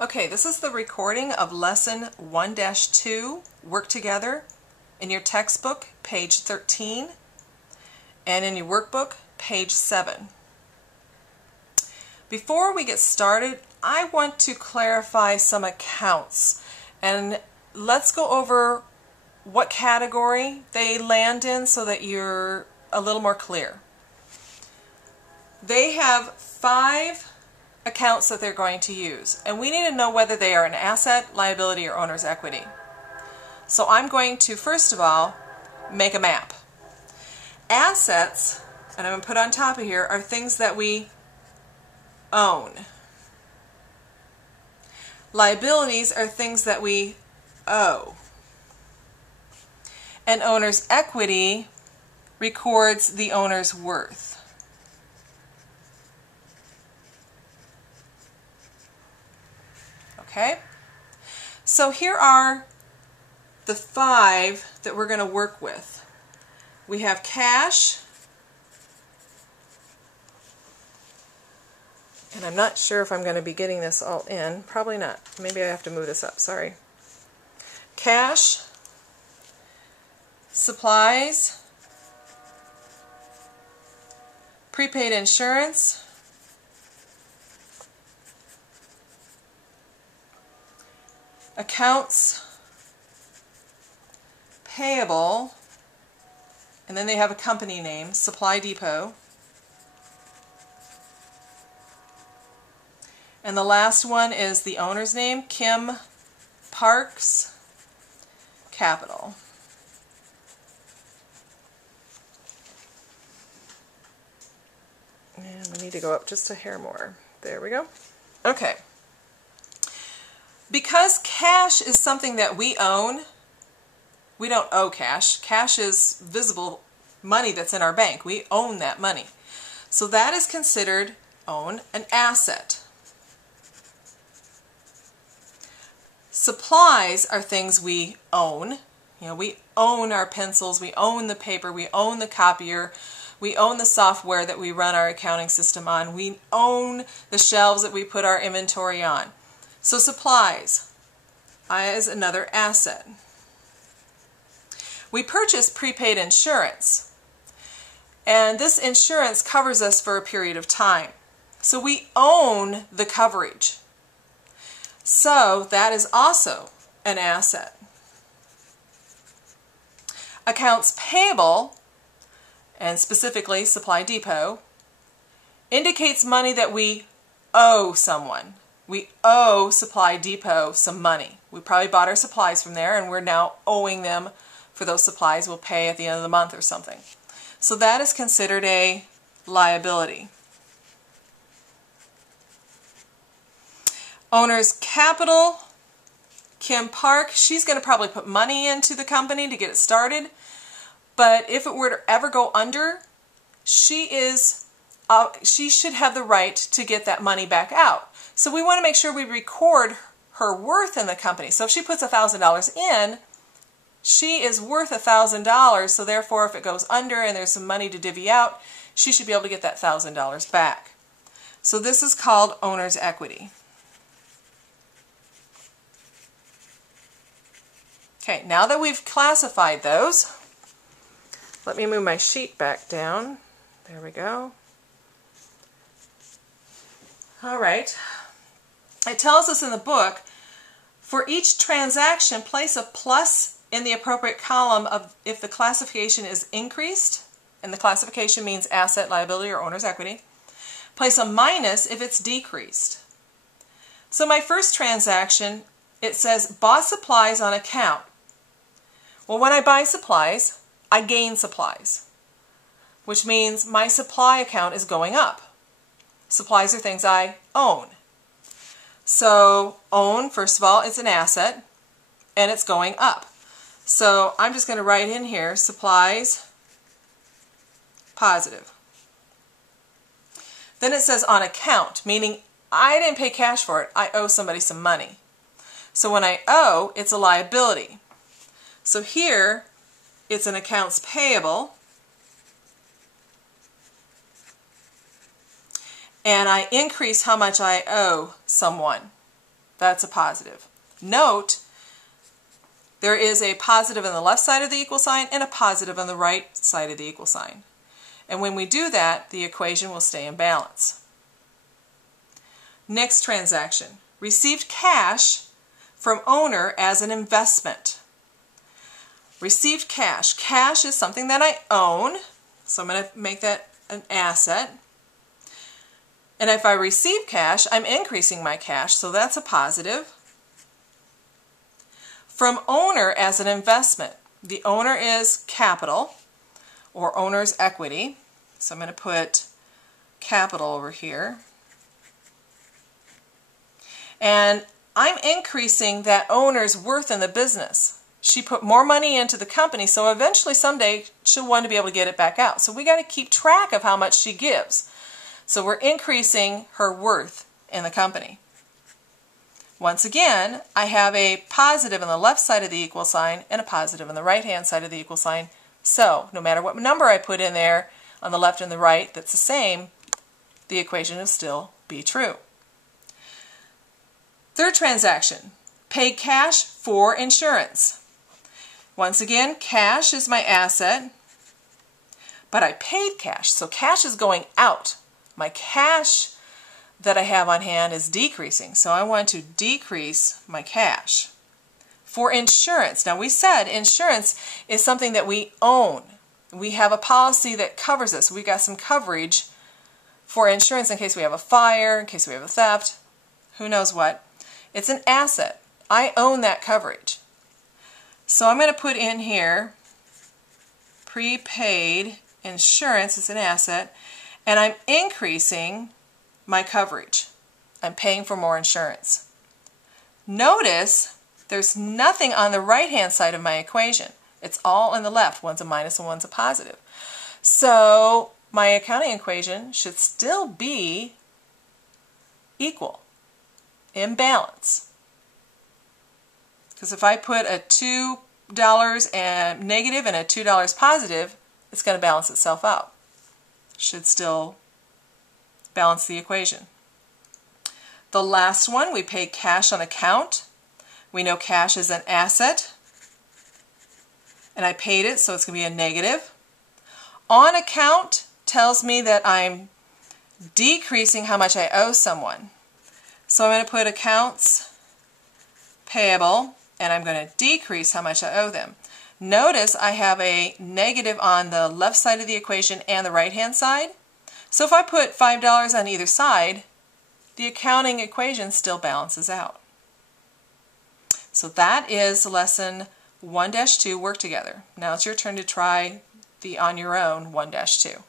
Okay, this is the recording of Lesson 1-2, Work Together, in your textbook, page 13, and in your workbook, page 7. Before we get started, I want to clarify some accounts, and let's go over what category they land in so that you're a little more clear. They have 5 accounts that they're going to use, and we need to know whether they are an asset, liability, or owner's equity. So I'm going to first of all make a map. Assets, and I'm going to put on top of here, are things that we own. Liabilities are things that we owe. And owner's equity records the owner's worth. Okay, so here are the 5 that we're going to work with. We have cash, and I'm not sure if I'm going to be getting this all in. Probably not. Maybe I have to move this up. Sorry. Cash, supplies, prepaid insurance, accounts payable, and then they have a company name, Supply Depot. And the last one is the owner's name, Kim Parks Capital. And we need to go up just a hair more. There we go. Okay. Because cash is something that we own, we don't owe cash. Cash is visible money that's in our bank. We own that money. So that is considered an asset. Supplies are things we own. You know, we own our pencils, we own the paper, we own the copier, we own the software that we run our accounting system on, we own the shelves that we put our inventory on. So supplies is another asset. We purchase prepaid insurance, and this insurance covers us for a period of time. So we own the coverage. So that is also an asset. Accounts payable, and specifically Supply Depot, indicates money that we owe someone. We owe Supply Depot some money. We probably bought our supplies from there, and we're now owing them for those supplies. We'll pay at the end of the month or something. So that is considered a liability. Owner's capital, Kim Park, she's going to probably put money into the company to get it started. But if it were to ever go under, she should have the right to get that money back out. So we want to make sure we record her worth in the company. So if she puts $1,000 in, she is worth $1,000. So therefore, if it goes under and there's some money to divvy out, she should be able to get that $1,000 back. So this is called owner's equity. Okay, now that we've classified those, let me move my sheet back down. There we go. All right. It tells us in the book, for each transaction, place a plus in the appropriate column of if the classification is increased, and the classification means asset, liability, or owner's equity. Place a minus if it's decreased. So my first transaction, it says bought supplies on account. Well, when I buy supplies, I gain supplies, which means my supply account is going up. Supplies are things I own. So own, first of all, it's an asset, and it's going up. So I'm just going to write in here, supplies, positive. Then it says on account, meaning I didn't pay cash for it, I owe somebody some money. So when I owe, it's a liability. So here, it's an accounts payable, and I increase how much I owe someone. That's a positive. Note, there is a positive on the left side of the equal sign and a positive on the right side of the equal sign. And when we do that, the equation will stay in balance. Next transaction. Received cash from owner as an investment. Received cash. Cash is something that I own, so I'm going to make that an asset. And if I receive cash, I'm increasing my cash, so that's a positive. From owner as an investment. The owner is capital, or owner's equity. So I'm going to put capital over here. And I'm increasing that owner's worth in the business. She put more money into the company, so eventually someday she'll want to be able to get it back out. So we got to keep track of how much she gives. So we're increasing her worth in the company. Once again, I have a positive on the left side of the equal sign and a positive on the right-hand side of the equal sign. So no matter what number I put in there on the left and the right that's the same, the equation will still be true. Third transaction, paid cash for insurance. Once again, cash is my asset, but I paid cash, so cash is going out. My cash that I have on hand is decreasing, so I want to decrease my cash. For insurance, now we said insurance is something that we own. We have a policy that covers us. We got some coverage for insurance in case we have a fire, in case we have a theft, who knows what. It's an asset. I own that coverage. So I'm going to put in here prepaid insurance is an asset, and I'm increasing my coverage. I'm paying for more insurance. Notice there's nothing on the right-hand side of my equation. It's all on the left. One's a minus and one's a positive. So my accounting equation should still be equal, in balance. Because if I put a $2 and negative and a $2 positive, it's going to balance itself out. Should still balance the equation. The last one, we pay cash on account. We know cash is an asset, and I paid it, so it's going to be a negative. On account tells me that I'm decreasing how much I owe someone. So I'm going to put accounts payable, and I'm going to decrease how much I owe them. Notice I have a negative on the left side of the equation and the right-hand side. So if I put $5 on either side, the accounting equation still balances out. So that is lesson 1-2, work together. Now it's your turn to try the on your own 1-2.